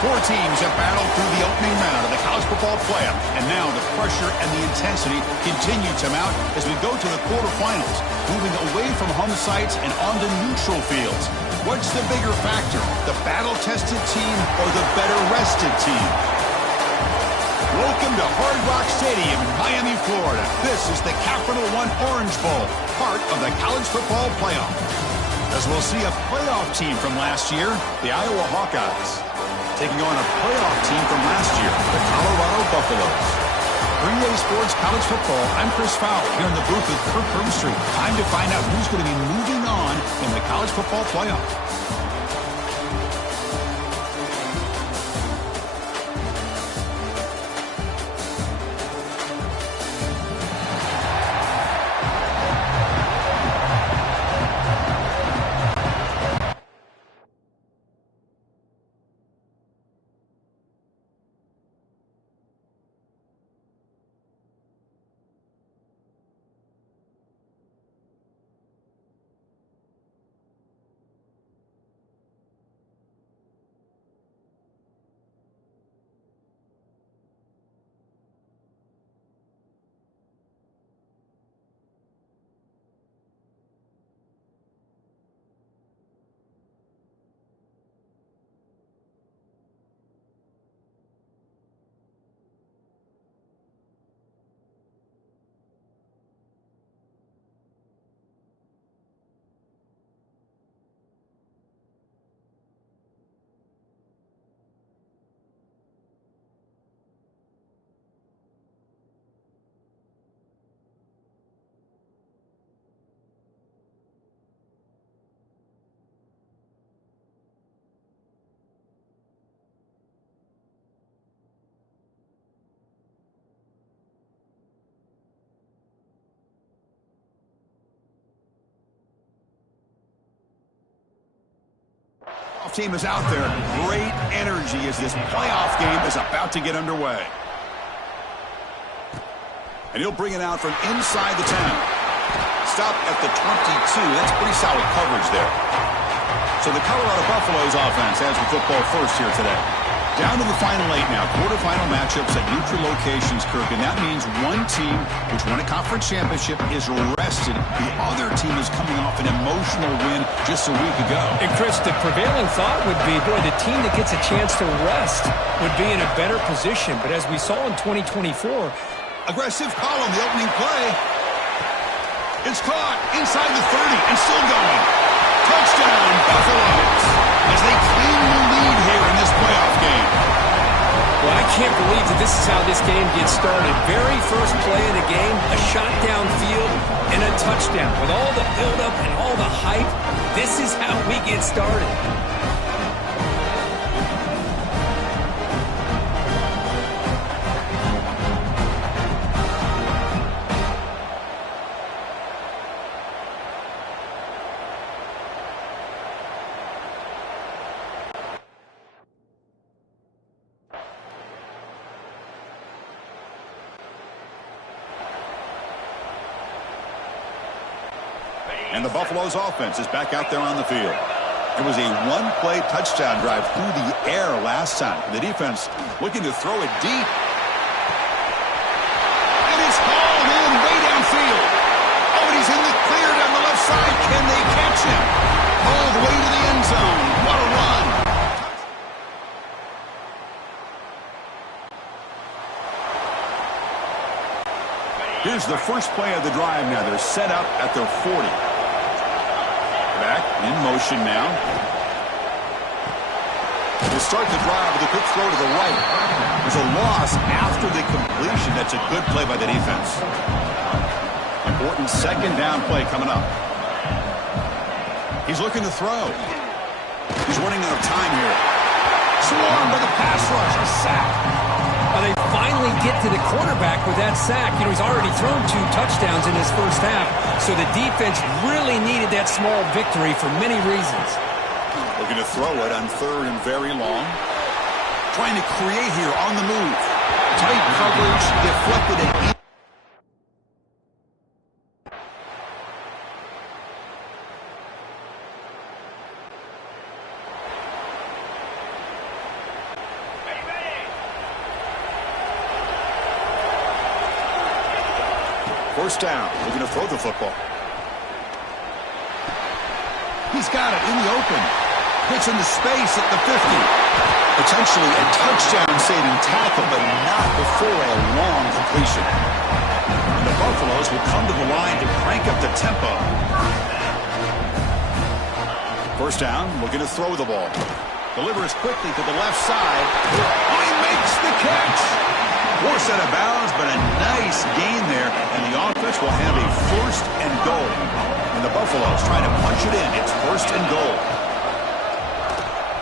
Four teams have battled through the opening round of the college football playoff, and now the pressure and the intensity continue to mount as we go to the quarterfinals, moving away from home sites and onto neutral fields. What's the bigger factor, the battle-tested team or the better-rested team? Welcome to Hard Rock Stadium in Miami, Florida. This is the Capital One Orange Bowl, part of the college football playoff. As we'll see a playoff team from last year, the Iowa Hawkeyes, taking on a playoff team from last year, the Colorado Buffaloes. For EA Sports College Football, I'm Chris Fowler here in the booth with Kirk Herbstreit. Time to find out who's going to be moving on in the college football playoff. Team is out there. Great energy as this playoff game is about to get underway. And he'll bring it out from inside the 10. Stop at the 22. That's pretty solid coverage there. So the Colorado Buffaloes offense has the football first here today. Down to the final 8 now. Quarterfinal matchups at neutral locations, Kirk. And that means one team which won a conference championship is rested. The other team is coming off an emotional win just a week ago. And Chris, the prevailing thought would be, boy, the team that gets a chance to rest would be in a better position. But as we saw in 2024... Aggressive call on the opening play. It's caught inside the 30 and still going. Touchdown, Buffaloes, as they claim the lead here in this playoff game. Well, I can't believe that this is how this game gets started. Very first play of the game, a shot downfield and a touchdown. With all the buildup and all the hype, this is how we get started. And the Buffaloes offense is back out there on the field. It was a one-play touchdown drive through the air last time. The defense looking to throw it deep. And it's hauled in way downfield. Oh, and he's in the clear down the left side. Can they catch him? All the way to the end zone. What a run. Here's the first play of the drive now. They're set up at their 40. Back in motion now. To start the drive with a quick throw to the right. There's a loss after the completion. That's a good play by the defense. Important second down play coming up. He's looking to throw. He's running out of time here. Swarmed by the pass rush. A sack. Well, they finally get to the quarterback with that sack. You know, he's already thrown 2 touchdowns in his first half, so the defense really needed that small victory for many reasons. Looking to throw it on 3rd and very long. Trying to create here on the move. Tight coverage, deflected and First down, looking to throw the football. He's got it in the open. Hits into space at the 50. Potentially a touchdown-saving tackle, but not before a long completion. And the Buffaloes will come to the line to crank up the tempo. First down, looking to throw the ball. Delivers quickly to the left side. Oh, he makes the catch. Forced out of bounds, but a nice gain there. And the offense will have a first and goal. And the Buffaloes trying to punch it in. It's first and goal.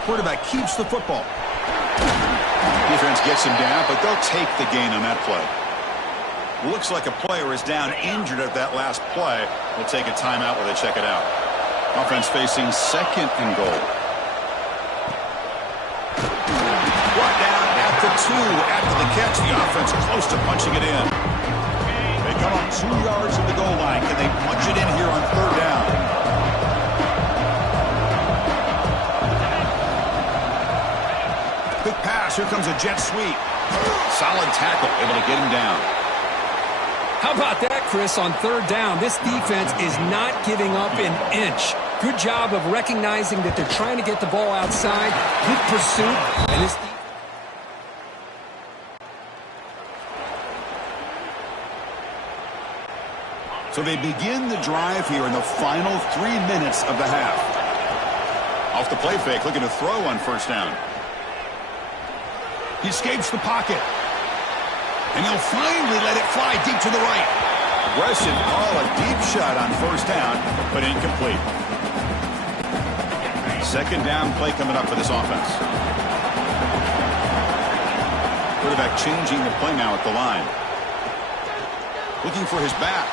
Quarterback keeps the football. Defense gets him down, but they'll take the gain on that play. Looks like a player is down injured at that last play. We'll take a timeout while they check it out. Offense facing second and goal. Brought down at the 2 after the catch. The offense close to punching it in. They come up 2 yards from the goal line. Can they punch it in here on third down? Quick pass. Here comes a jet sweep. Solid tackle. Able to get him down. How about that, Chris, on third down? This defense is not giving up an inch. Good job of recognizing that they're trying to get the ball outside. Good pursuit. And this So they begin the drive here in the final 3 minutes of the half. Off the play fake, looking to throw on first down. He escapes the pocket. And he'll finally let it fly deep to the right. Aggressive call, a deep shot on first down, but incomplete. Second down play coming up for this offense. Quarterback changing the play now at the line. Looking for his back.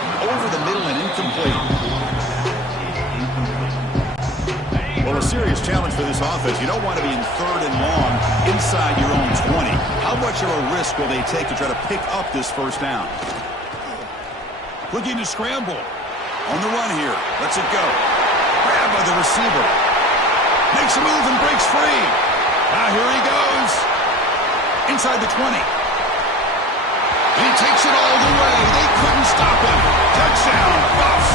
Over the middle and incomplete. Well, a serious challenge for this offense. You don't want to be in third and long inside your own 20. How much of a risk will they take to try to pick up this first down? Looking to scramble. On the run here. Lets it go. Grabbed by the receiver. Makes a move and breaks free. Now here he goes. Inside the 20. And he takes it all the way. They couldn't stop him. Touchdown, Buffs.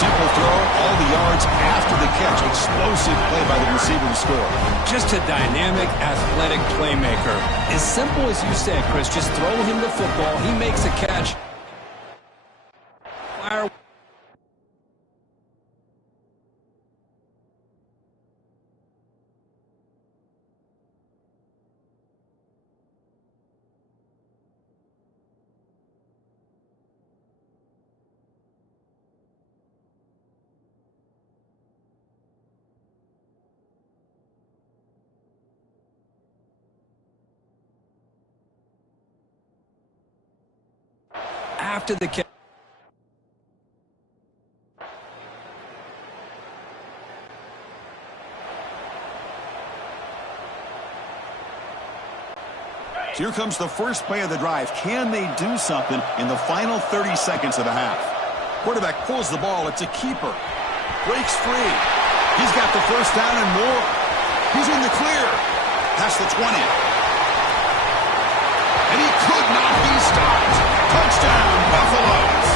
Simple throw, all the yards after the catch. Explosive play by the receiver to score. just a dynamic, athletic playmaker. As simple as you said, Chris, just throw him the football. He makes a catch. Fire. After the catch. Here comes the first play of the drive. Can they do something in the final 30 seconds of the half? Quarterback pulls the ball. It's a keeper. Breaks free. He's got the first down and more. He's in the clear. Past the 20. And he could not be stopped. Touchdown, Buffaloes.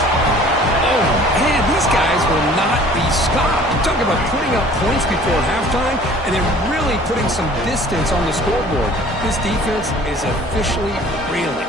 Oh, man, these guys will not be stopped. You're talking about putting up points before halftime and then really putting some distance on the scoreboard. This defense is officially reeling.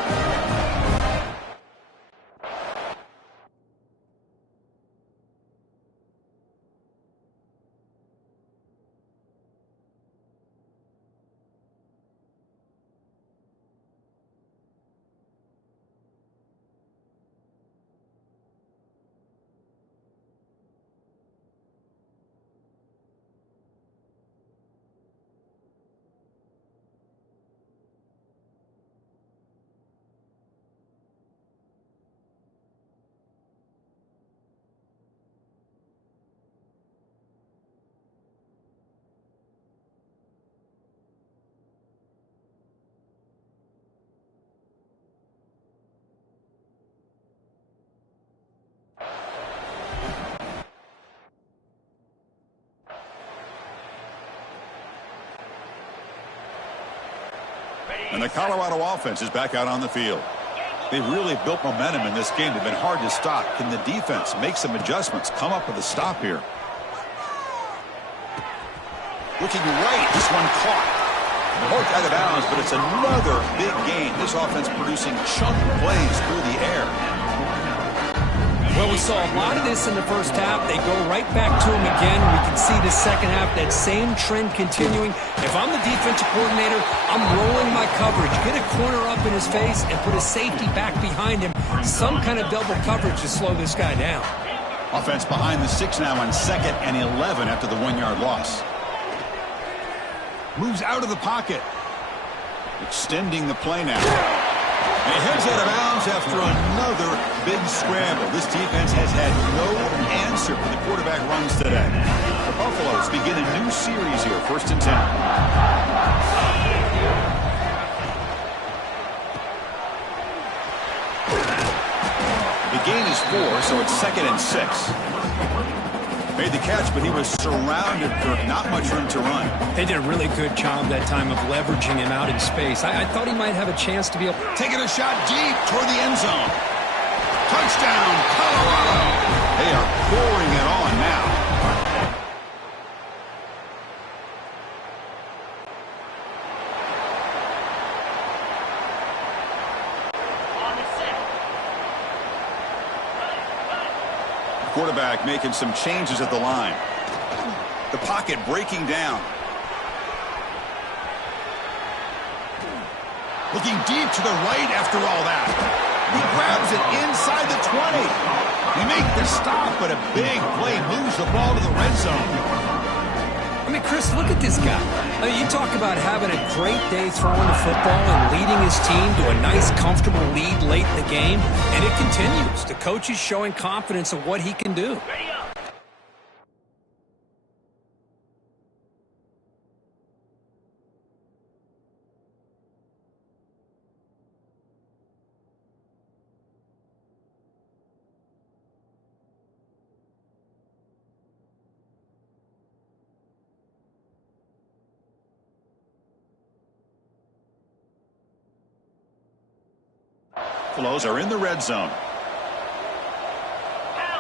And the Colorado offense is back out on the field. They've really built momentum in this game. They've been hard to stop. Can the defense make some adjustments, come up with a stop here? Looking right, this one caught. Poked out of bounds, but it's another big gain. This offense producing chunk plays through the air. Well, we saw a lot of this in the first half. They go right back to him again. We can see the second half, that same trend continuing. If I'm the defensive coordinator, I'm rolling my coverage. Get a corner up in his face and put a safety back behind him. Some kind of double coverage to slow this guy down. Offense behind the 6 now on 2nd and 11 after the 1-yard loss. Moves out of the pocket. Extending the play now. And he heads out of bounds after another big scramble. This defense has had no answer for the quarterback runs today. The Buffaloes begin a new series here, 1st and 10. The gain is 4, so it's 2nd and 6. Made the catch, but he was surrounded for not much room to run. They did a really good job that time of leveraging him out in space. I thought he might have a chance to be able... Taking a shot deep toward the end zone. Touchdown, Colorado. They are pouring it on now. Quarterback making some changes at the line. The pocket breaking down. Looking deep to the right after all that. He grabs it inside the 20. They make the stop, but a big play moves the ball to the red zone. I mean, Chris, look at this guy. I mean, you talk about having a great day throwing the football and leading his team to a nice, comfortable lead late in the game, and it continues. The coach is showing confidence of what he can do. Buffaloes are in the red zone.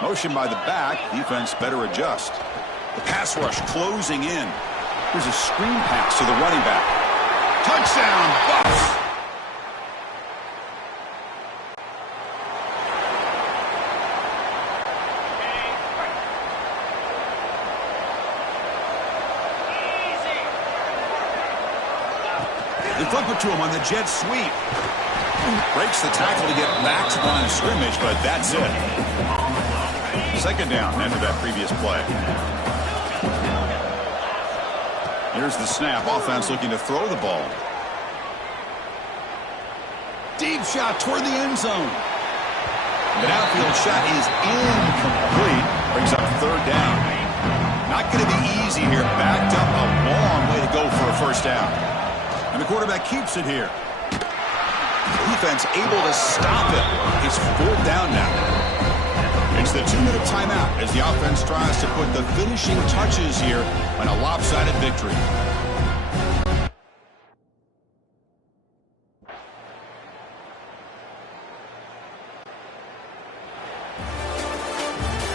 Motion by the back. Defense better adjust. The pass rush closing in. Here's a screen pass to the running back. Touchdown, Buffs! They flip it to him on the jet sweep. Breaks the tackle to get back to the line of scrimmage, but that's it. 2nd down after that previous play. Here's the snap. Offense looking to throw the ball. Deep shot toward the end zone. The downfield shot is incomplete. Brings up 3rd down. Not going to be easy here. Backed up a long way to go for a 1st down. And the quarterback keeps it here. Defense able to stop it. It's 4th down now. It's the 2-minute timeout as the offense tries to put the finishing touches here on a lopsided victory.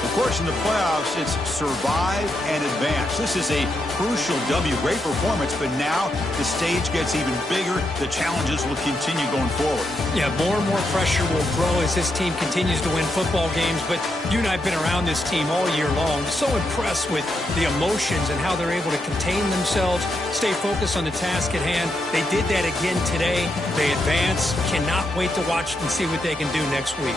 Of course, in the playoffs, it's survive and advance. This is a crucial W. Great performance, but now the stage gets even bigger. The challenges will continue going forward. Yeah, more and more pressure will grow as this team continues to win football games, but you and I have been around this team all year long. So impressed with the emotions and how they're able to contain themselves, stay focused on the task at hand. They did that again today. They advance. Cannot wait to watch and see what they can do next week.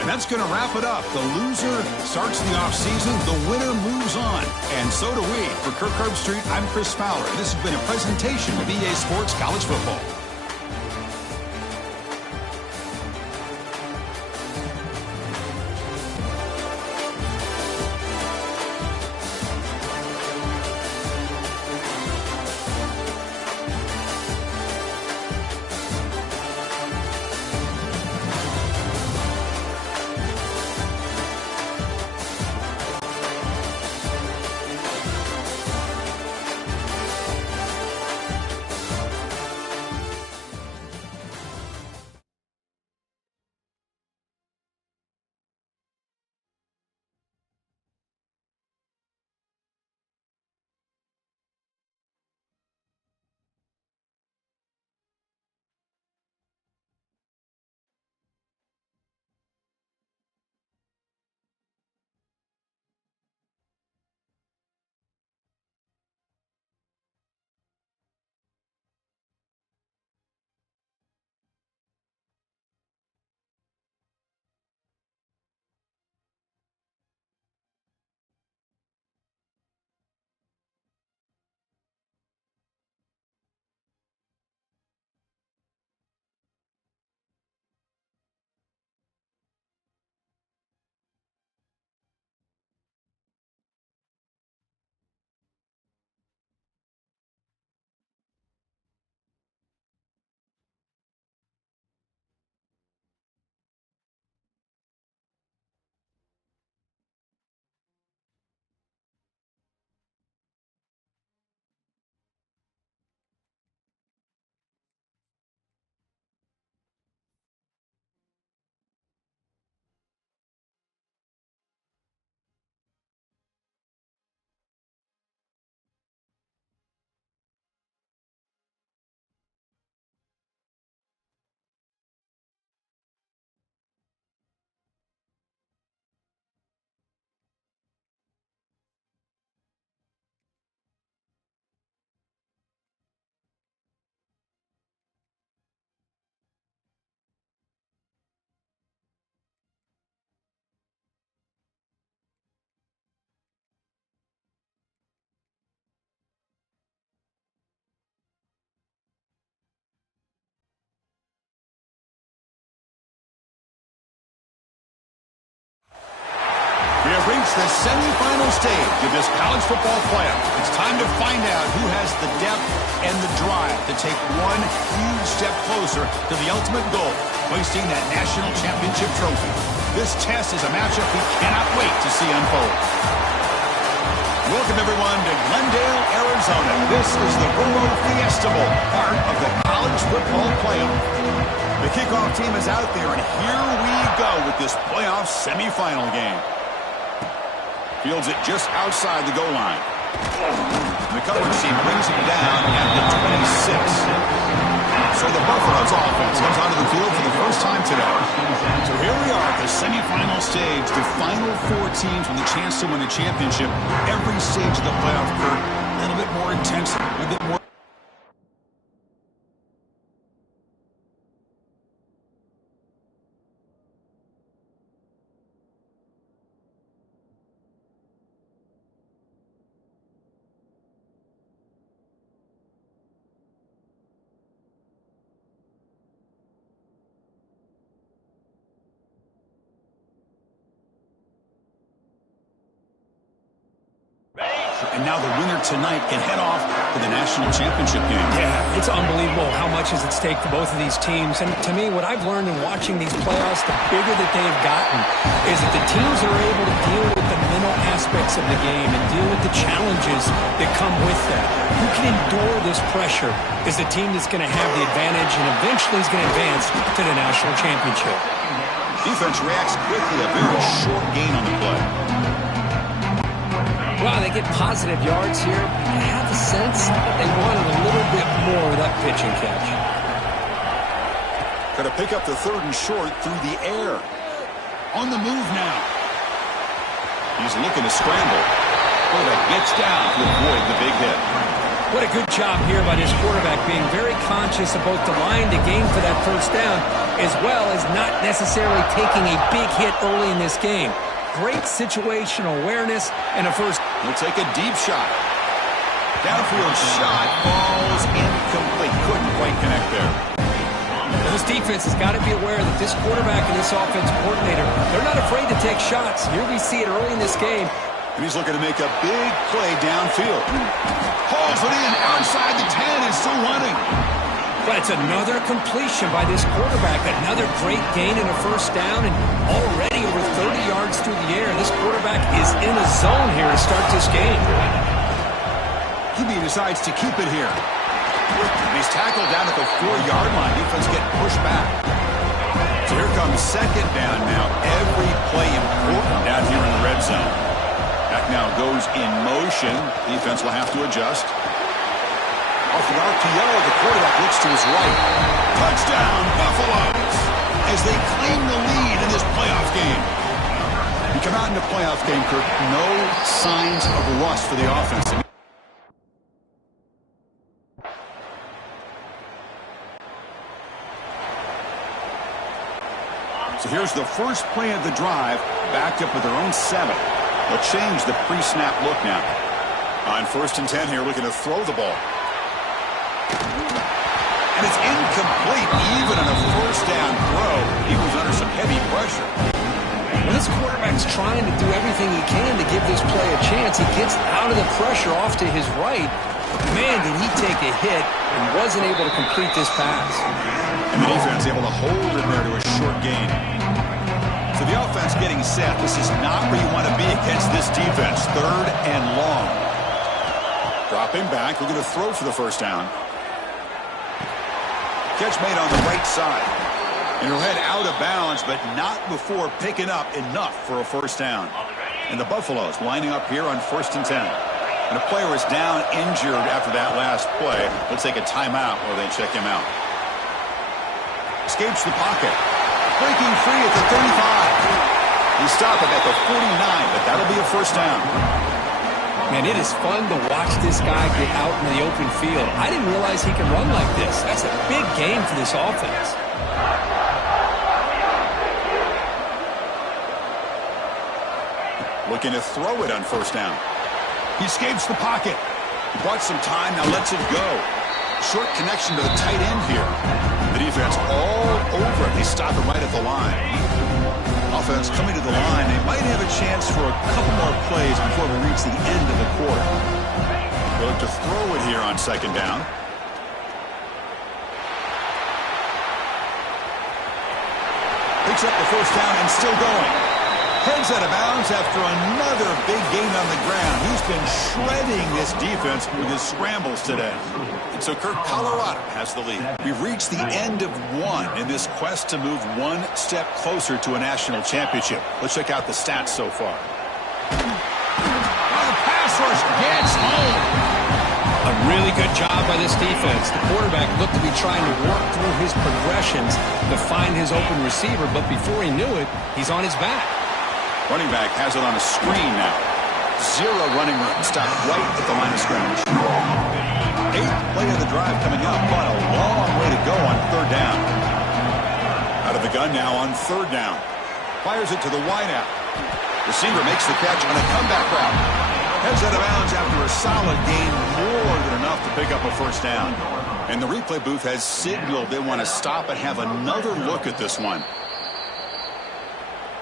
And that's going to wrap it up. The loser starts the offseason. The winner moves on. And so do we. For Kirk Herbstreit, I'm Chris Fowler. This has been a presentation of EA Sports College Football. It's the semifinal stage of this college football playoff. It's time to find out who has the depth and the drive to take one huge step closer to the ultimate goal, hoisting that national championship trophy. This test is a matchup we cannot wait to see unfold. Welcome, everyone, to Glendale, Arizona. This is the Burro Fiesta Bowl, part of the college football playoff. The kickoff team is out there, and here we go with this playoff semifinal game. Fields it just outside the goal line. The coverage team brings him down at the 26. So the Buffaloes offense comes onto the field for the first time today. So here we are at the semifinal stage, the final four teams with a chance to win a championship. Every stage of the playoff curve, a little bit more intense, a little bit more. And now the winner tonight can head off to the national championship game. Yeah, it's unbelievable how much is at stake for both of these teams. And to me, what I've learned in watching these playoffs, the bigger that they've gotten, is that the teams are able to deal with the mental aspects of the game and deal with the challenges that come with that. Who can endure this pressure is the team that's going to have the advantage and eventually is going to advance to the national championship. Defense reacts quickly, a very short gain on the play. Well, they get positive yards here. I have the sense that they wanted a little bit more of that pitch and catch. Going to pick up the third and short through the air. On the move now. He's looking to scramble. Quarterback gets down to avoid the big hit. What a good job here by this quarterback, being very conscious of both the line to gain for that first down, as well as not necessarily taking a big hit early in this game. Great situational awareness and a first. He'll take a deep shot. Downfield shot falls incomplete. Couldn't quite connect there. This defense has got to be aware that this quarterback and this offensive coordinator, they're not afraid to take shots. Here we see it early in this game. And he's looking to make a big play downfield. Hauls it in outside the 10 and still running. But it's another completion by this quarterback. Another great gain in a first down, and already over 30 yards through the air. This quarterback is in a zone here to start this game. QB decides to keep it here. He's tackled down at the 4-yard line. Defense getting pushed back. So here comes second down now. Every play important down here in the red zone. That now goes in motion. Defense will have to adjust. Off the RPO, the quarterback looks to his right. Touchdown, Buffaloes, as they claim the lead in this playoff game. You come out in the playoff game, Kirk, no signs of rust for the offense. So here's the first play of the drive, backed up with their own 7. They'll change the pre-snap look now. On 1st and 10 here, looking to throw the ball. And it's incomplete, even on a first down throw. He was under some heavy pressure. Well, this quarterback's trying to do everything he can to give this play a chance. He gets out of the pressure off to his right. But man, did he take a hit and wasn't able to complete this pass. And the defense able to hold him there to a short gain. So the offense getting set. This is not where you want to be against this defense. 3rd and long. Dropping back, looking to throw for the first down. Catch made on the right side. And he'll head out of bounds, but not before picking up enough for a first down. And the Buffaloes lining up here on 1st and 10. And a player is down injured after that last play. They'll take a timeout while they check him out. Escapes the pocket. Breaking free at the 35. He stopped it at the 49, but that'll be a first down. Man, it is fun to watch this guy get out in the open field. I didn't realize he could run like this. That's a big game for this offense. Looking to throw it on first down. He escapes the pocket. He bought some time, now lets it go. Short connection to the tight end here. The defense all over it. They stop it right at the line. offense coming to the line. They might have a chance for a couple more plays before we reach the end of the quarter. They'll look to throw it here on second down. Picks up the first down and still going. Heads out of bounds after another big gain on the ground. He's been shredding this defense with his scrambles today. And so Kirk, Colorado has the lead. We've reached the end of one in this quest to move one step closer to a national championship. Let's check out the stats so far. The pass rush gets home. A really good job by this defense. The quarterback looked to be trying to work through his progressions to find his open receiver, but before he knew it, he's on his back. Running back has it on a screen now. Zero running room. Stopped right at the line of scrimmage. 8th play of the drive coming up, but a long way to go on third down. Out of the gun now on third down. Fires it to the wideout. Receiver makes the catch on a comeback route. Heads out of bounds after a solid gain, more than enough to pick up a first down. And the replay booth has signaled they want to stop and have another look at this one.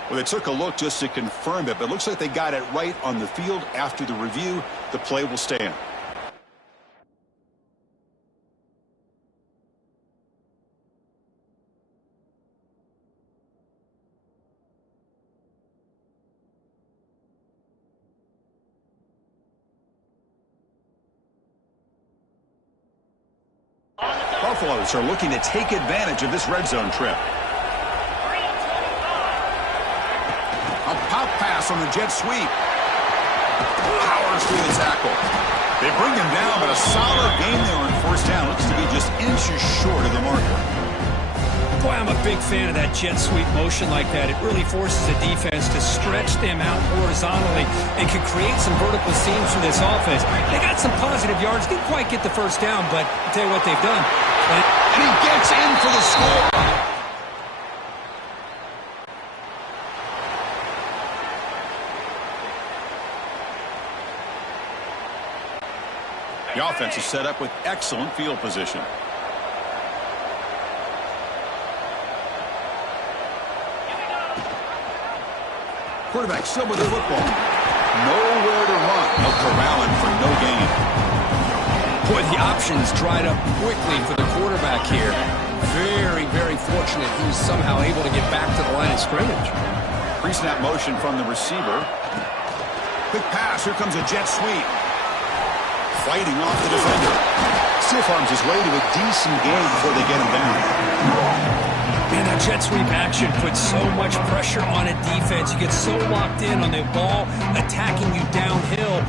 Well, they took a look just to confirm it, but it looks like they got it right on the field. After the review, the play will stand. Buffaloes are looking to take advantage of this red zone trip. A pop pass on the jet sweep. Powers through the tackle. They bring him down, but a solid game there on first down. Looks to be just inches short of the marker. Boy, I'm a big fan of that jet sweep motion like that. It really forces the defense to stretch them out horizontally and can create some vertical seams for this offense. They got some positive yards. Didn't quite get the first down, but I'll tell you what they've done. And he gets in for the score. The offense is set up with excellent field position. Quarterback still with the football. Nowhere to run. No corralling for no gain. Boy, the options dried up quickly for the quarterback here. Very, very fortunate he was somehow able to get back to the line of scrimmage. Pre-snap motion from the receiver. Quick pass. Here comes a jet sweep. Fighting off the defender. Still farms his way to a decent gain before they get him down. Man, that jet sweep action puts so much pressure on a defense. You get so locked in on the ball attacking you downhill.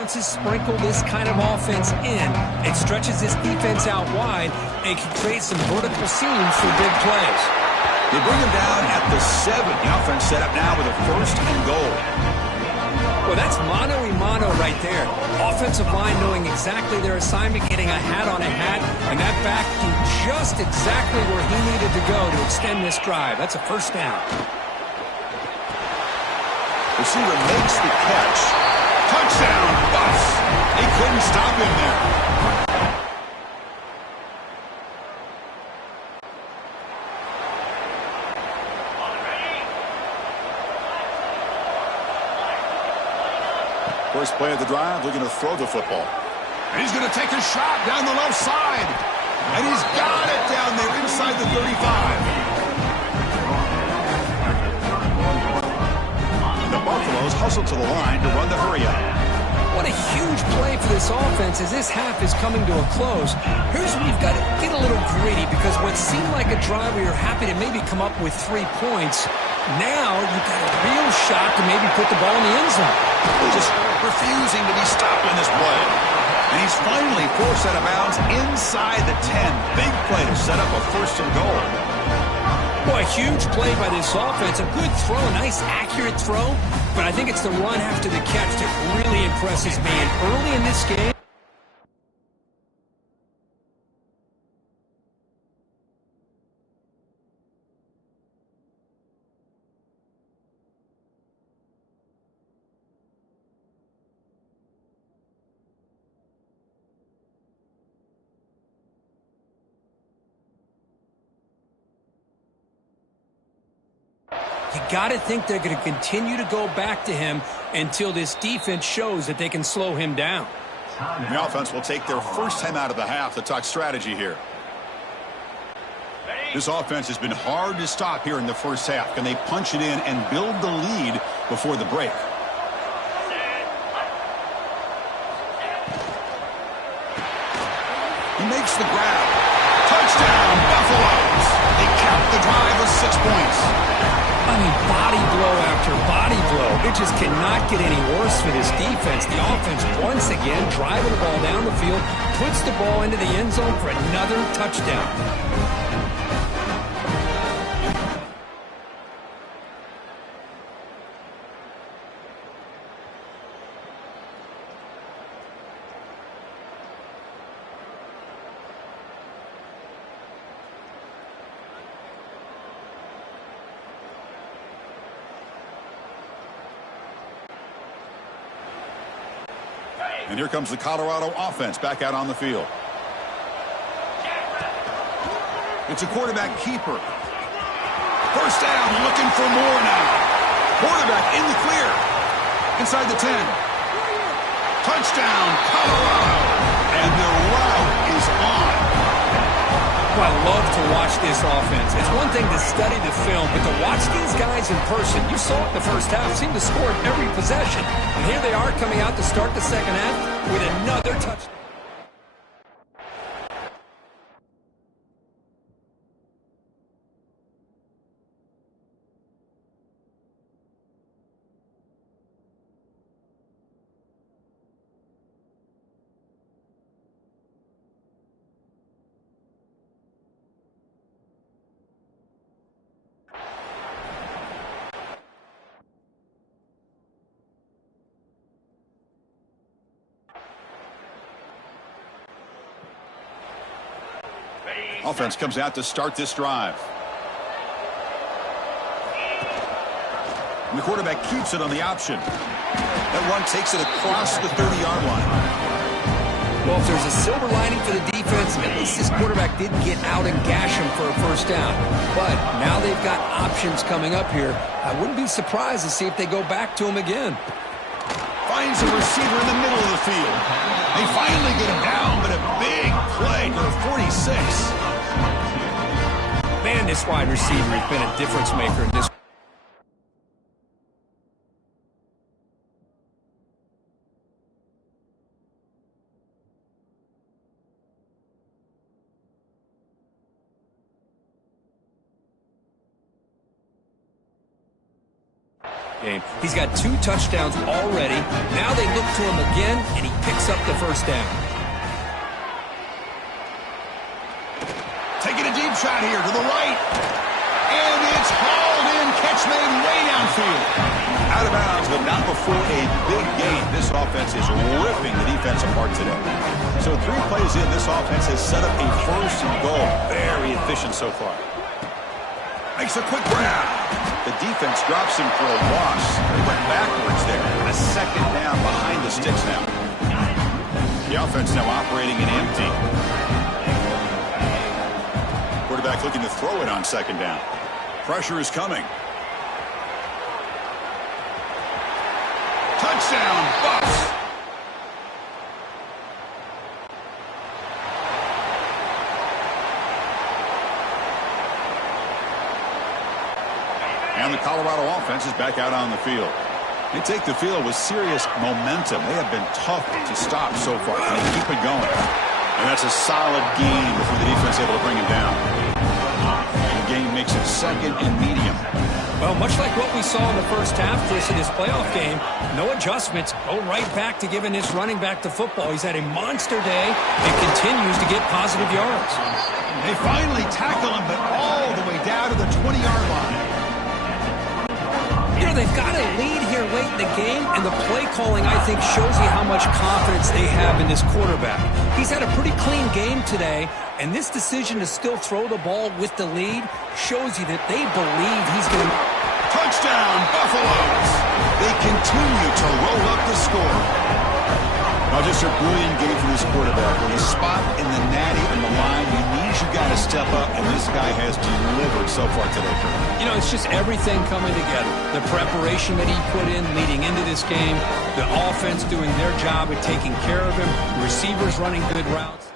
To sprinkle this kind of offense in. It stretches this defense out wide and can create some vertical seams for big plays. They bring him down at the 7. The offense set up now with a first and goal. Well, that's mano-a-mano right there. Offensive line knowing exactly their assignment, getting a hat on a hat, and that back to just exactly where he needed to go to extend this drive. That's a first down. Receiver makes the catch. Touchdown, Buffs. He couldn't stop him there. First play of the drive, looking to throw the football. And he's going to take a shot down the left side. And he's got it down there inside the 35. Buffaloes hustle to the line to run the hurry-up. What a huge play for this offense as this half is coming to a close. Here's where you've got to get a little gritty because what seemed like a drive where you're happy to maybe come up with 3 points, now you've got a real shot to maybe put the ball in the end zone. Just refusing to be stopped in this play. And he's finally forced out of bounds inside the 10. Big play to set up a first and goal. Boy, a huge play by this offense. A good throw, a nice accurate throw. But I think it's the run after the catch that really impresses me. And early in this game, you got to think they're going to continue to go back to him until this defense shows that they can slow him down. The offense will take their first time out of the half to talk strategy here. This offense has been hard to stop here in the first half. Can they punch it in and build the lead before the break? He makes the grab. Touchdown, Buffaloes. They count the drive with 6 points. I mean, body blow after body blow. It just cannot get any worse for this defense. The offense, once again, driving the ball down the field, puts the ball into the end zone for another touchdown. And here comes the Colorado offense back out on the field. It's a quarterback keeper. First down, looking for more now. Quarterback in the clear. Inside the 10. Touchdown, Colorado. And the route is on. I love to watch this offense. It's one thing to study the film, but to watch these guys in person, you saw it in the first half, seemed to score at every possession. And here they are coming out to start the second half with another touchdown. Offense comes out to start this drive. And the quarterback keeps it on the option. That run takes it across the 30-yard line. Well, if there's a silver lining for the defense, at least this quarterback didn't get out and gash him for a first down. But now they've got options coming up here. I wouldn't be surprised to see if they go back to him again. Finds a receiver in the middle of the field. They finally get him down, but a big play to the 46. Man, this wide receiver has been a difference maker in this. Game. He's got 2 touchdowns already. Now they look to him again, and he picks up the first down. Taking a deep shot here to the right. And it's hauled in. Catch made way downfield. Out of bounds, but not before a big gain. This offense is ripping the defense apart today. So 3 plays in, this offense has set up a first and goal. Very efficient so far. Makes a quick grab. The defense drops him for a loss. They went backwards there. A second down behind the sticks now. The offense now operating in empty. Quarterback looking to throw it on second down. Pressure is coming. Touchdown, Buffs. And the Colorado offense is back out on the field. They take the field with serious momentum. They have been tough to stop so far. Can they keep it going? And that's a solid gain before the defense able to bring him down. The gain makes it second and medium. Well, much like what we saw in the first half, Chris, in this playoff game, no adjustments. Go right back to giving this running back to football. He's had a monster day and continues to get positive yards. They finally tackle him, but all the way down to the 20-yard line. You know, they've got a lead here late in the game, and the play calling, I think, shows you how much confidence they have in this quarterback. He's had a pretty clean game today, and this decision to still throw the ball with the lead shows you that they believe he's going to... Touchdown, Buffaloes! They continue to roll up the score. Now, just a brilliant game for this quarterback. With a spot in the natty on the line, you got to step up, and this guy has delivered so far today. You know, it's just everything coming together. The preparation that he put in leading into this game, the offense doing their job at taking care of him, the receivers running good routes.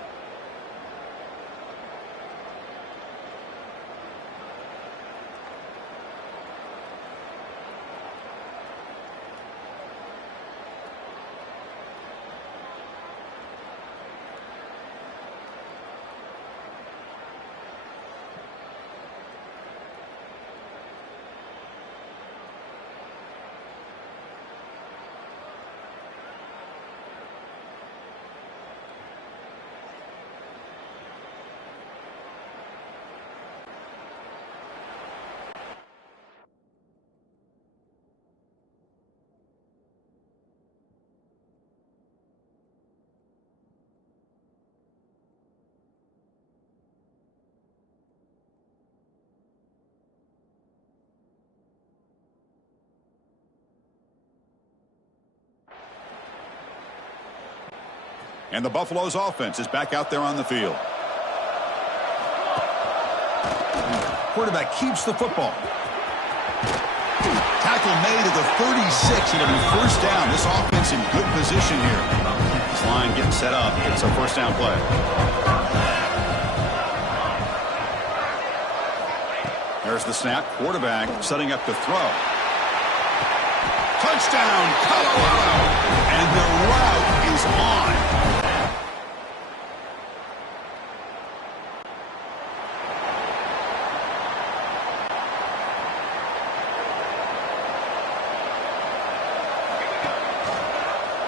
And the Buffaloes offense is back out there on the field. Quarterback keeps the football. Tackle made at the 36. It'll be first down. This offense in good position here. This line getting set up. It's a first down play. There's the snap. Quarterback setting up to throw. Touchdown, Colorado. And the route is on.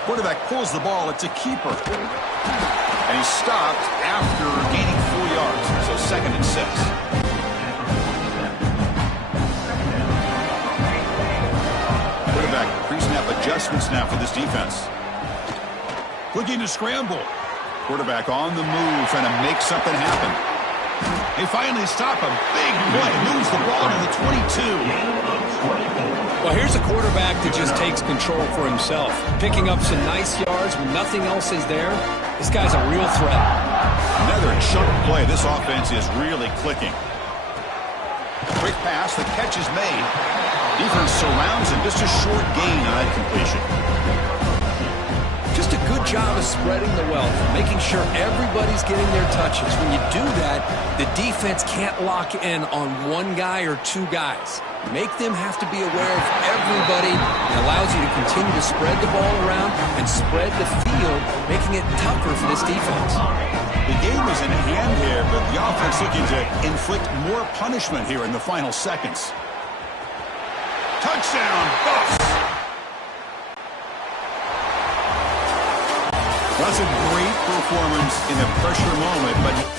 Quarterback pulls the ball. It's a keeper. And he's stopped after gaining 4 yards. So 2nd and 6. Quarterback pre-snap adjustments now for this defense. Looking to scramble. Quarterback on the move, trying to make something happen. They finally stop him. Big play. Moves the ball to the 22. Well, here's a quarterback that just takes control for himself. Picking up some nice yards when nothing else is there. This guy's a real threat. Another chunk play. This offense is really clicking. Quick pass. The catch is made. Defense surrounds him. Just a short gain on that completion. Just a good job of spreading the wealth, making sure everybody's getting their touches. When you do that, the defense can't lock in on one guy or two guys. Make them have to be aware of everybody. It allows you to continue to spread the ball around and spread the field, making it tougher for this defense. The game is in hand here, but the offense looking to inflict more punishment here in the final seconds. Touchdown, Buffs! That's a great performance in a pressure moment, but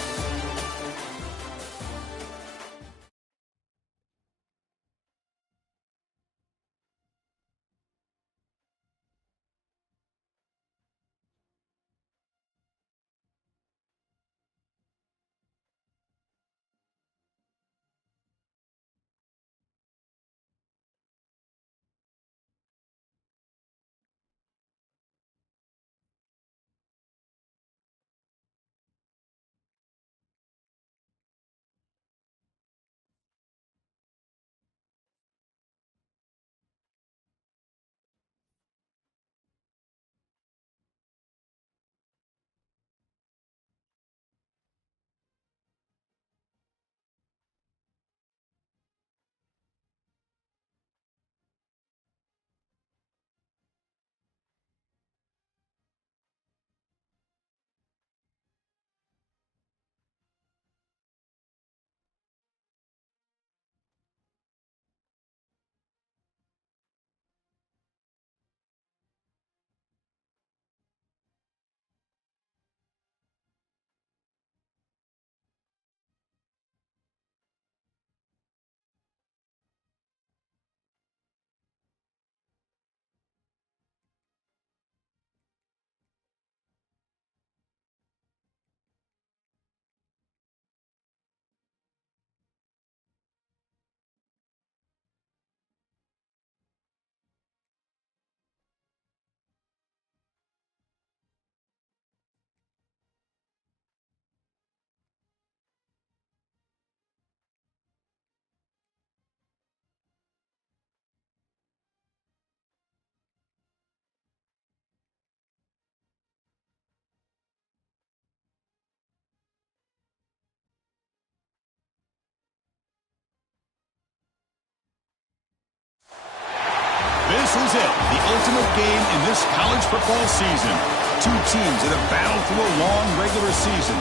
This is it, the ultimate game in this college football season. Two teams that have battled through a long regular season,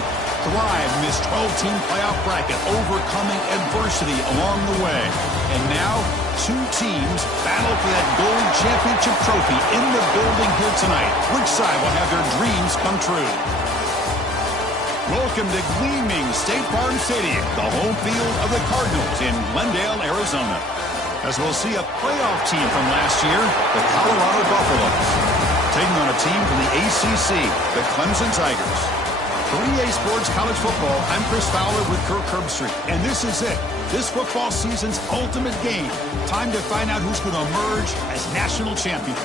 thrive in this 12-team playoff bracket, overcoming adversity along the way. And now, two teams battle for that gold championship trophy in the building here tonight. Which side will have their dreams come true? Welcome to gleaming State Farm Stadium, the home field of the Cardinals in Glendale, Arizona, as we'll see a playoff team from last year, the Colorado Buffaloes, taking on a team from the ACC, the Clemson Tigers. For EA Sports College Football, I'm Chris Fowler with Kirk Herbstreit, and this is it, this football season's ultimate game. Time to find out who's going to emerge as national champion.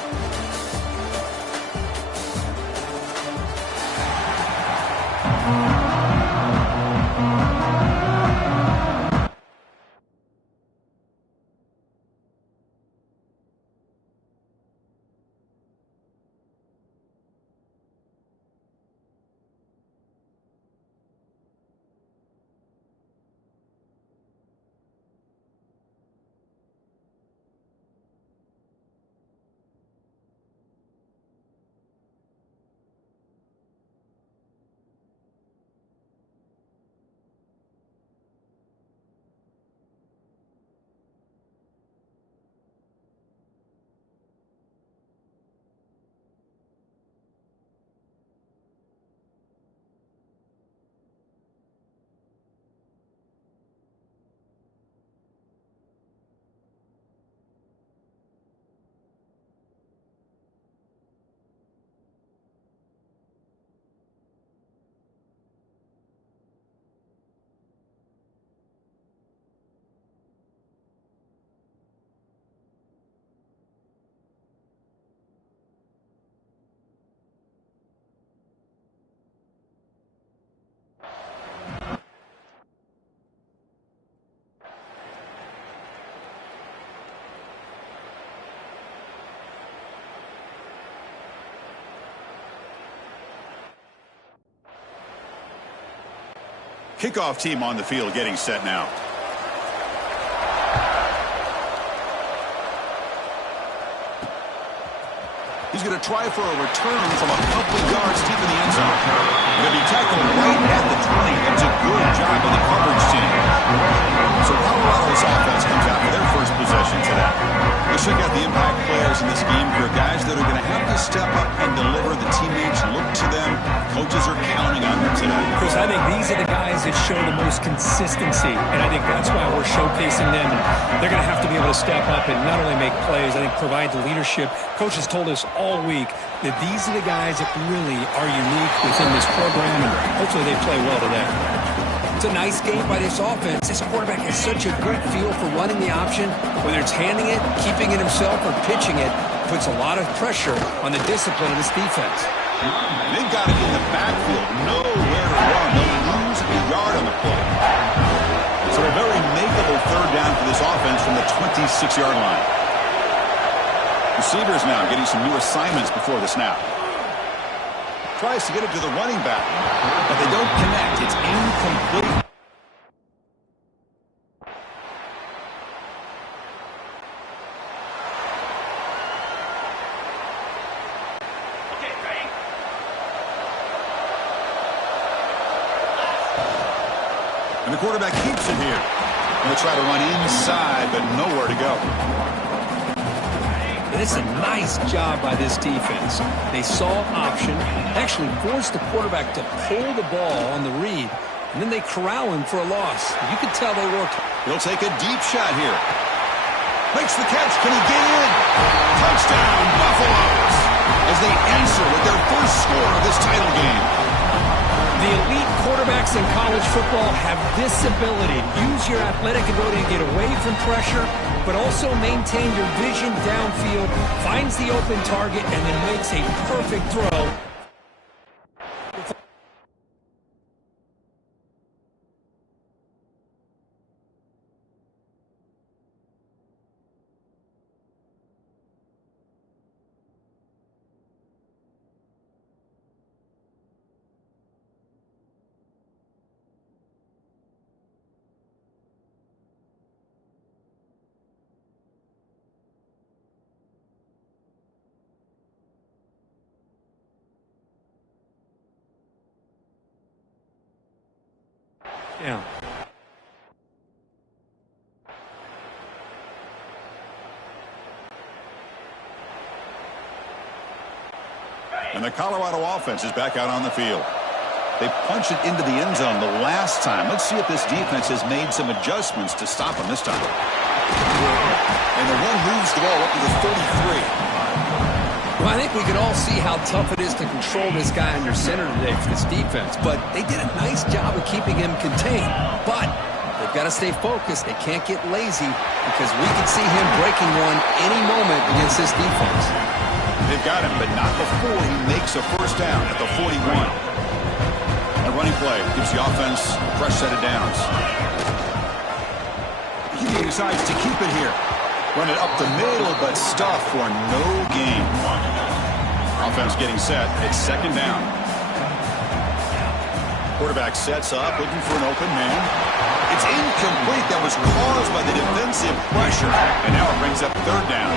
Kickoff team on the field getting set now. He's going to try for a return from a couple of yards deep in the end zone. Going to be tackled right at the 20. That's a good job of the coverage team. So Colorado's offense comes out for their first possession today. Let's check out the impact players in this game here. Guys that are going to have to step up and deliver. The teammates look to them. Coaches are counting on them today. Chris, I think these are the guys that show the most consistency, and I think that's why we're showcasing them. And they're going to have to be able to step up and not only make plays, I think provide the leadership. Coaches told us all week that these are the guys that really are unique within this program, and hopefully they play well today. It's a nice game by this offense. This quarterback has such a good feel for running the option. Whether it's handing it, keeping it himself, or pitching it, puts a lot of pressure on the discipline of this defense. They've got it in the backfield. Nowhere to run. They'll lose a yard on the play. So a very makeable third down for this offense from the 26-yard line. Receivers now getting some new assignments before the snap. Tries to get it to the running back, but they don't connect. It's incomplete. Okay, ready? And the quarterback keeps it here. Going to try to run inside, but nowhere to go. This is a nice job by this defense. They saw option, actually forced the quarterback to pull the ball on the read, and then they corral him for a loss. You could tell they worked. He'll take a deep shot here. Makes the catch. Can he get in? Touchdown, Buffaloes, as they answer with their first score of this title game. The elite quarterbacks in college football have this ability. Use your athletic ability to get away from pressure, but also maintain your vision downfield, finds the open target, and then makes a perfect throw. touchdown. And the Colorado offense is back out on the field. They punch it into the end zone the last time. Let's see if this defense has made some adjustments to stop them this time. And the one moves the ball up to the 33. Well, I think we can all see how tough it is to control this guy under center today for this defense. But they did a nice job of keeping him contained. But they've got to stay focused. They can't get lazy because we can see him breaking one any moment against this defense. They've got him, but not before he makes a first down at the 41. A running play gives the offense a fresh set of downs. He decides to keep it here. Run it up the middle, but stuff for no gain. Offense getting set. It's second down. Quarterback sets up, looking for an open man. It's incomplete. That was caused by the defensive pressure. And now it brings up third down.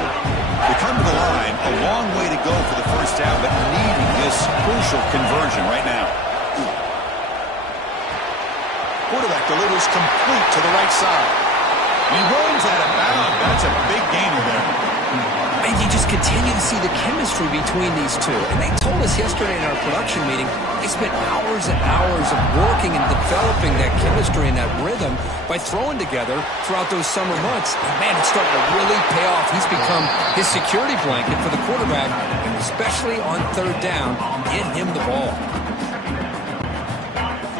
They come to the line, a long way to go for the first down, but needing this crucial conversion right now. Quarterback delivers complete to the right side. He runs out of bounds. That's a big gainer there. And you just continue to see the chemistry between these two. And they told us yesterday in our production meeting, they spent hours and hours of working and developing that chemistry and that rhythm by throwing together throughout those summer months. And man, it's starting to really pay off. He's become his security blanket for the quarterback, and especially on third down, get him the ball.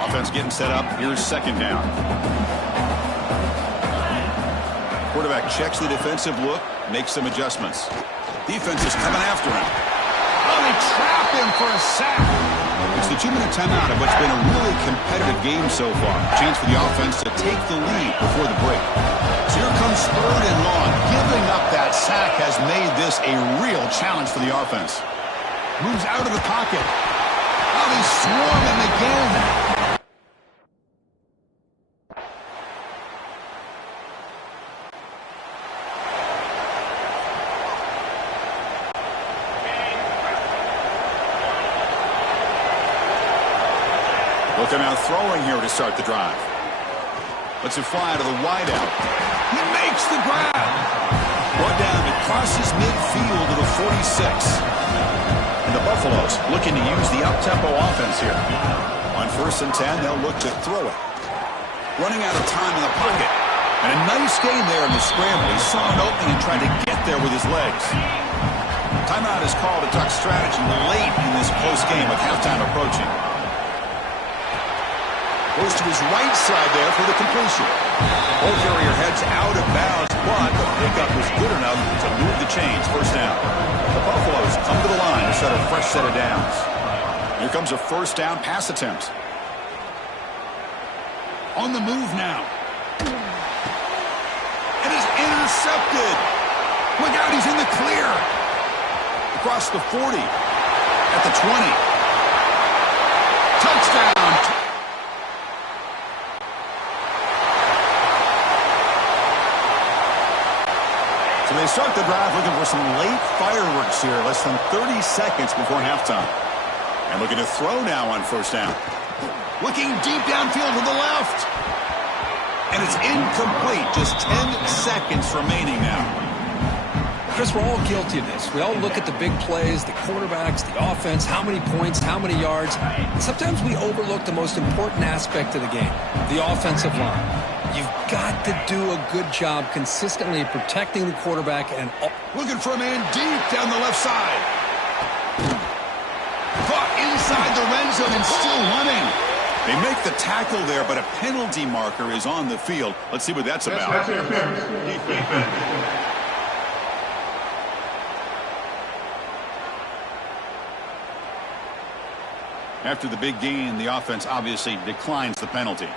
Offense getting set up. Here's second down. Quarterback checks the defensive look, makes some adjustments. Defense is coming after him. Oh, they trap him for a sack. It's the 2-minute timeout of what's been a really competitive game so far. Chance for the offense to take the lead before the break. So here comes third and long. Giving up that sack has made this a real challenge for the offense. Moves out of the pocket. Oh, they swarm him again. Looking out throwing here to start the drive. Lets it fly to the wideout. He makes the grab. Brought down, it crosses midfield to the 46. And the Buffaloes looking to use the up-tempo offense here. On 1st and 10, they'll look to throw it. Running out of time in the pocket. And a nice gain there in the scramble. He saw an opening and tried to get there with his legs. Timeout is called to Duck strategy late in this close game with halftime approaching. Goes to his right side there for the completion. Ball carrier heads out of bounds, but the pickup was good enough to move the chains. First down. The Buffaloes come to the line to set a fresh set of downs. Here comes a first down pass attempt. On the move now. It is intercepted. Look out, he's in the clear. Across the 40. At the 20. Touchdown. So they start the drive looking for some late fireworks here, less than 30 seconds before halftime. And looking to throw now on first down. Looking deep downfield to the left. And it's incomplete. Just 10 seconds remaining now. Chris, we're all guilty of this. We all look at the big plays, the quarterbacks, the offense, how many points, how many yards. Sometimes we overlook the most important aspect of the game, the offensive line. You've got to do a good job consistently protecting the quarterback and looking for a man deep down the left side. Caught inside the red zone and still running. They make the tackle there, but a penalty marker is on the field. Let's see what that's about. After the big gain, the offense obviously declines the penalty.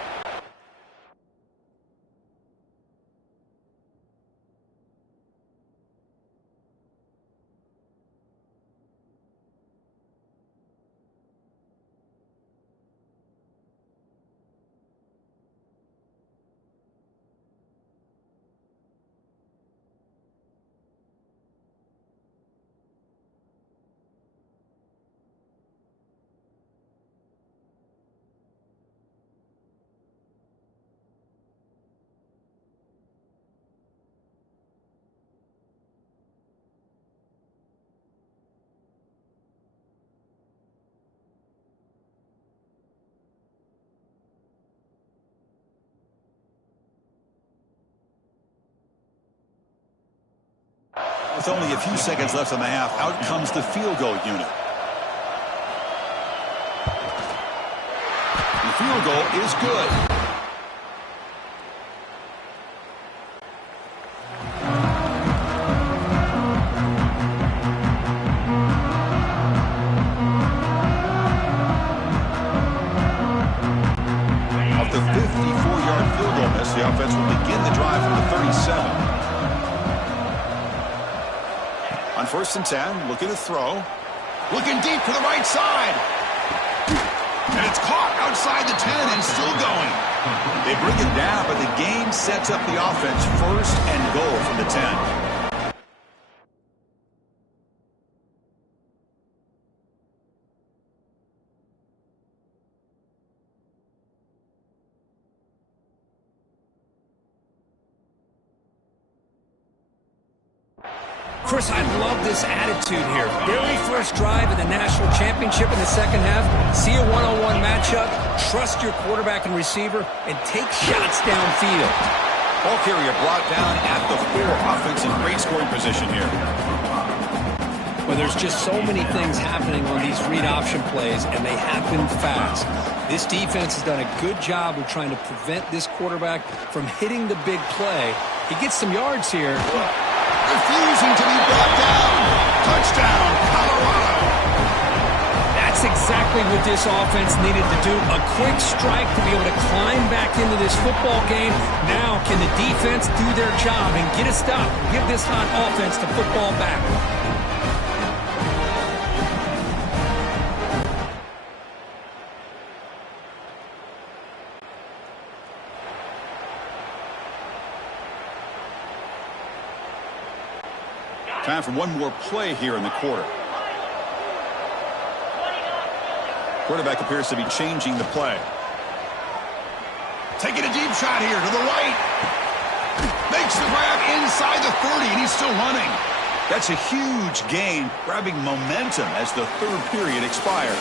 With only a few seconds left in the half, out comes the field goal unit. The field goal is good. Off the 54-yard field goal miss, the offense will begin the drive from the 37. On 1st and 10, looking to throw. Looking deep to the right side. And it's caught outside the 10 and still going. They bring it down, but the game sets up the offense 1st and goal from the 10. Chris, I love this attitude here. Very first drive in the national championship in the second half. See a one-on-one matchup, trust your quarterback and receiver, and take shots downfield. Ball carrier brought down at the 4. Offense in great scoring position here. Well, there's just so many things happening on these read option plays, and they happen fast. This defense has done a good job of trying to prevent this quarterback from hitting the big play. He gets some yards here. Refusing to be brought down. Touchdown, Colorado. That's exactly what this offense needed to do. A quick strike to be able to climb back into this football game. Now can the defense do their job and get a stop? Give this hot offense the football back. Time for one more play here in the quarter. Quarterback appears to be changing the play. Taking a deep shot here to the right. Makes the grab inside the 30, and he's still running. That's a huge gain, grabbing momentum as the 3rd period expires.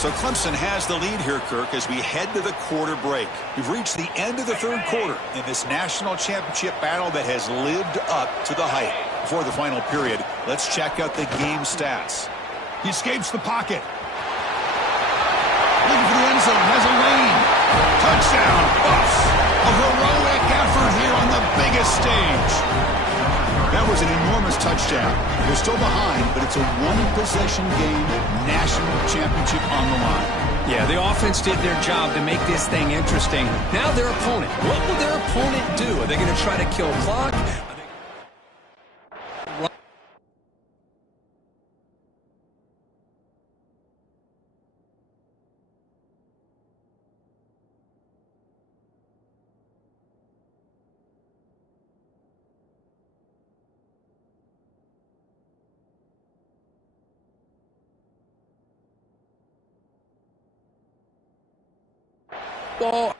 So Clemson has the lead here, Kirk, as we head to the quarter break. We've reached the end of the 3rd quarter in this national championship battle that has lived up to the hype. Before the final period, let's check out the game stats. He escapes the pocket. Looking for the end zone, has a lane. Touchdown, Buffs. A heroic effort here on the biggest stage. That was an enormous touchdown. They're still behind, but it's a one-possession game, national championship on the line. Yeah, the offense did their job to make this thing interesting. Now their opponent. What will their opponent do? Are they going to try to kill clock? Ball.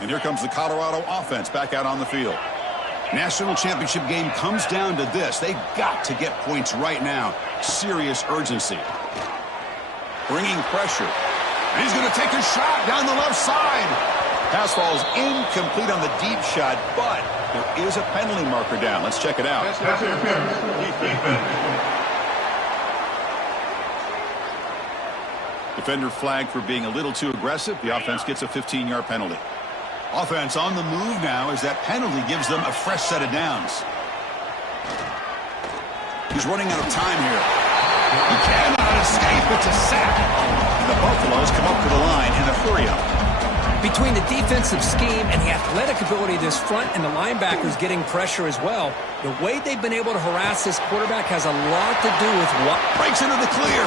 And here comes the Colorado offense back out on the field. National championship game comes down to this. They've got to get points right now. Serious urgency. Bringing pressure. And he's going to take a shot down the left side. Pass falls incomplete on the deep shot, but there is a penalty marker down. Let's check it out. Defender flagged for being a little too aggressive. The offense gets a 15-yard penalty. Offense on the move now as that penalty gives them a fresh set of downs. He's running out of time here. He cannot escape. It's a sack. The Buffaloes come up to the line in a hurry-up. Between the defensive scheme and the athletic ability of this front and the linebackers getting pressure as well, the way they've been able to harass this quarterback has a lot to do with what... Breaks into the clear.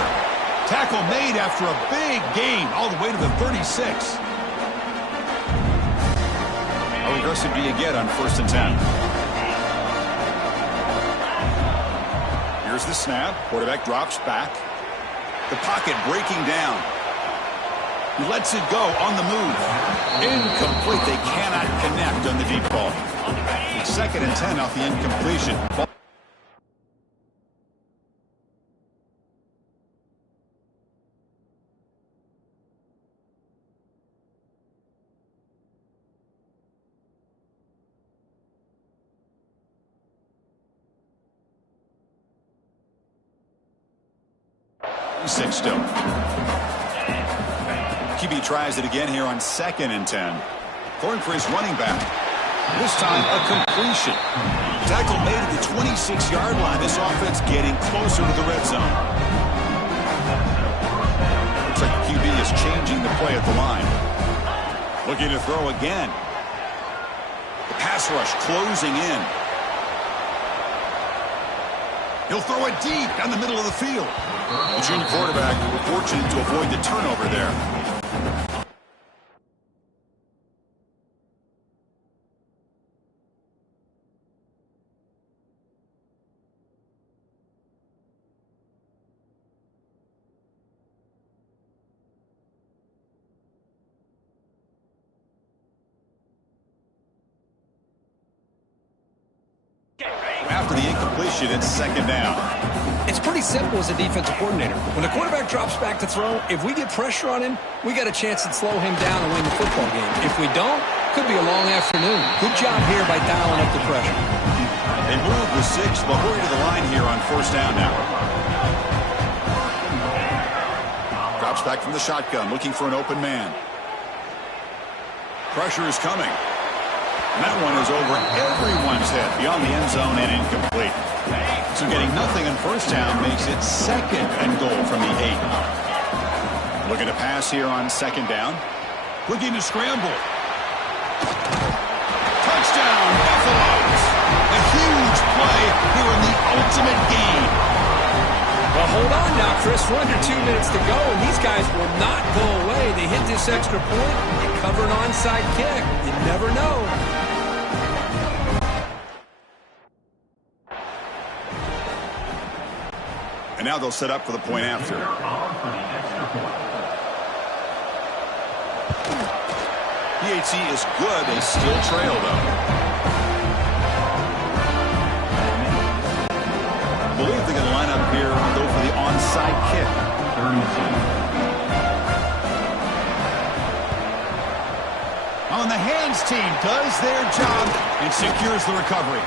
Tackle made after a big gain all the way to the 36. How aggressive do you get on 1st and 10? Here's the snap. Quarterback drops back. The pocket breaking down. He lets it go on the move. Incomplete. They cannot connect on the deep ball. 2nd and 10 off the incompletion. 6 still. QB tries it again here on 2nd and 10. Throwing for his running back. This time a completion. Tackle made at the 26-yard line. This offense getting closer to the red zone. Looks like the QB is changing the play at the line. Looking to throw again. The pass rush closing in. He'll throw it deep down the middle of the field. The junior quarterback fortunate to avoid the turnover there. After the incompletion, it's 2nd down. It's pretty simple as a defensive coordinator. When the quarterback drops back to throw, if we get pressure on him, we got a chance to slow him down and win the football game. If we don't, could be a long afternoon. Good job here by dialing up the pressure. They move with 6, but hurry to the line here on 1st down now. Drops back from the shotgun, looking for an open man. Pressure is coming. And that one is over everyone's head, beyond the end zone and incomplete. So getting nothing on 1st down makes it 2nd and goal from the 8. Looking to pass here on 2nd down. Looking to scramble. Touchdown, Buffaloes! A huge play here in the ultimate game. Well, hold on now, Chris. We're under 2 minutes to go, and these guys will not go away. They hit this extra point and cover an onside kick. You never know. And now they'll set up for the point after. PAT is good. They still trail, though. I believe they're going to line up here and go for the onside kick. On the hands team does their job and secures the recovery.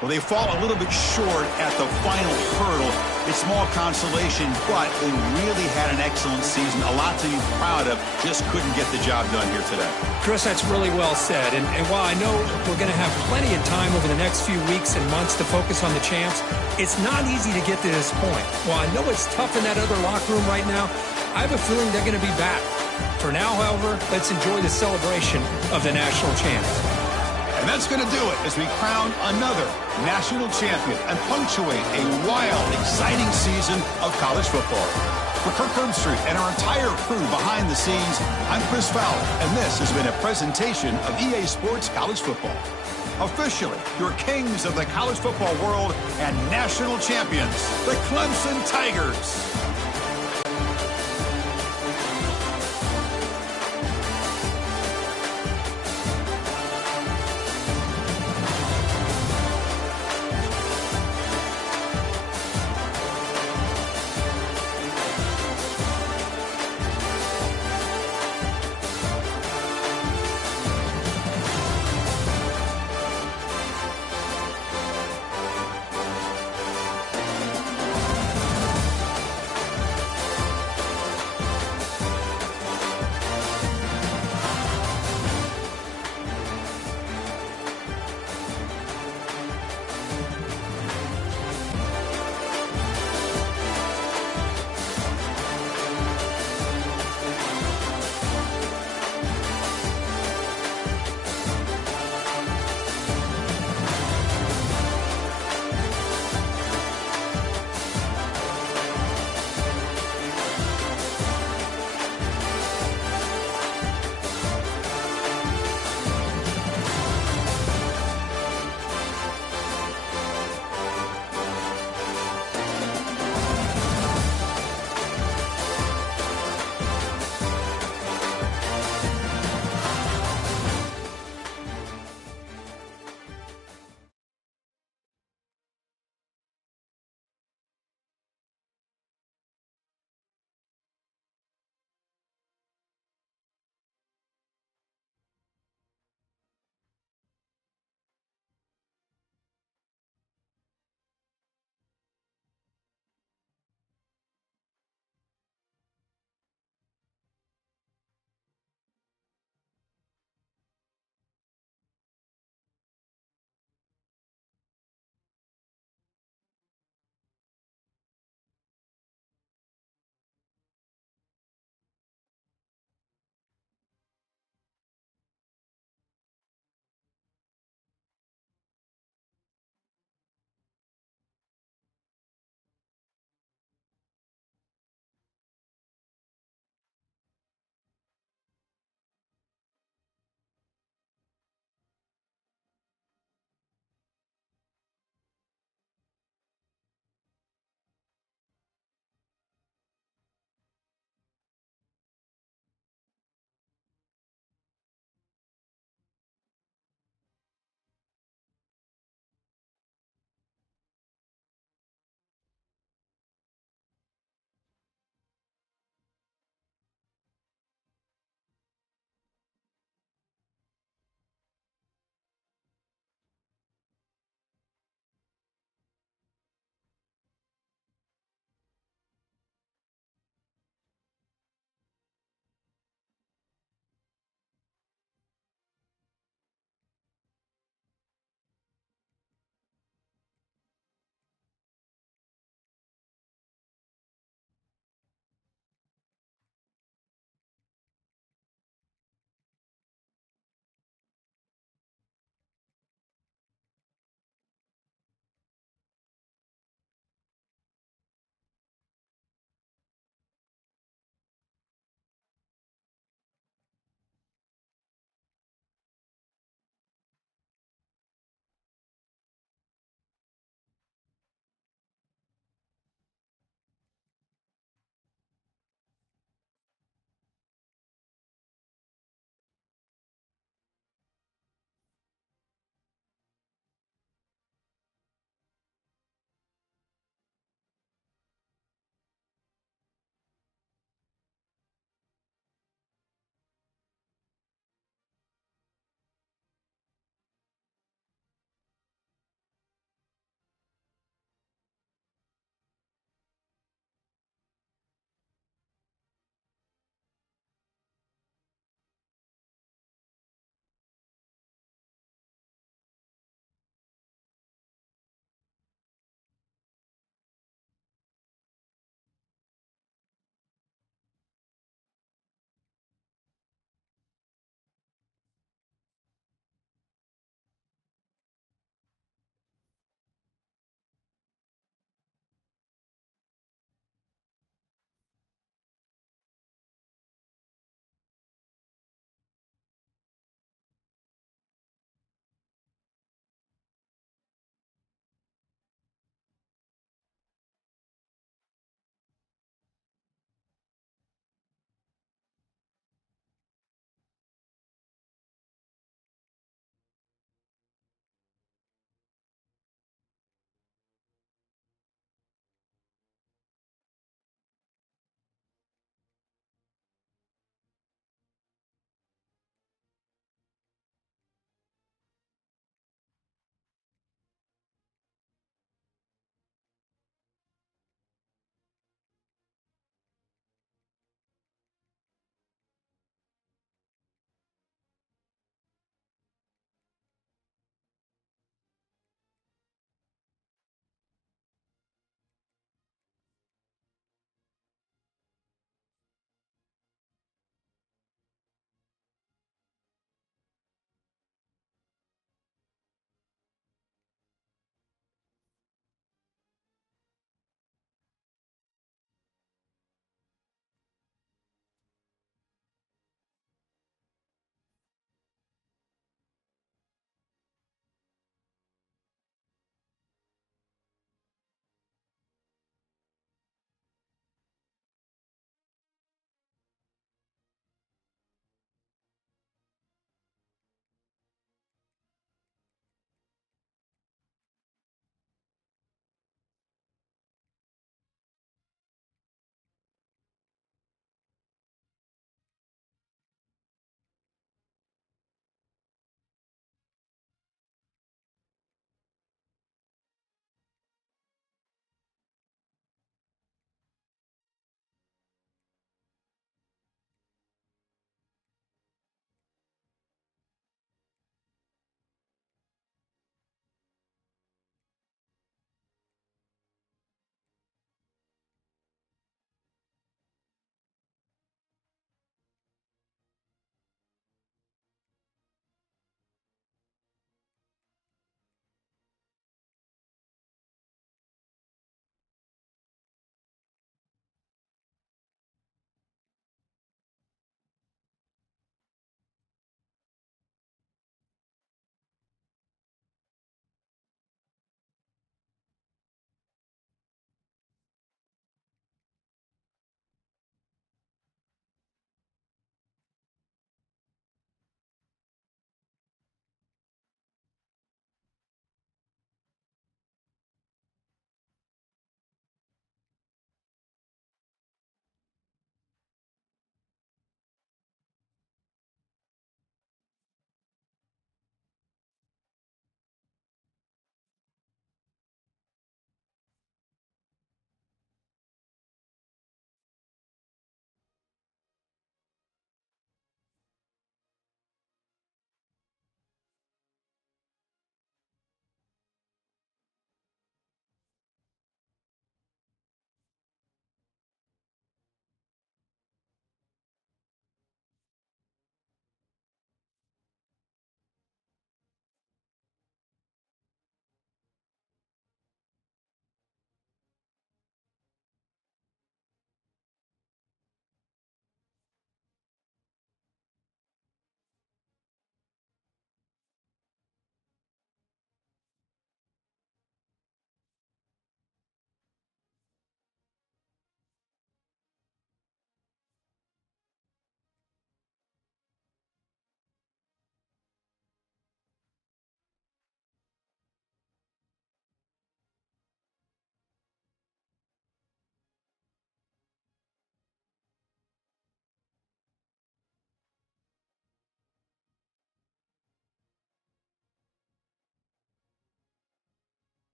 Well, they fall a little bit short at the final hurdle. It's small consolation, but they really had an excellent season. A lot to be proud of. Just couldn't get the job done here today. Chris, that's really well said. And while I know we're going to have plenty of time over the next few weeks and months to focus on the champs, it's not easy to get to this point. While I know it's tough in that other locker room right now, I have a feeling they're going to be back. For now, however, let's enjoy the celebration of the national champs. And that's going to do it as we crown another national champion and punctuate a wild, exciting season of college football. For Kirk Herbstreit and our entire crew behind the scenes, I'm Chris Fowler, and this has been a presentation of EA Sports College Football. Officially, your kings of the college football world and national champions, the Clemson Tigers.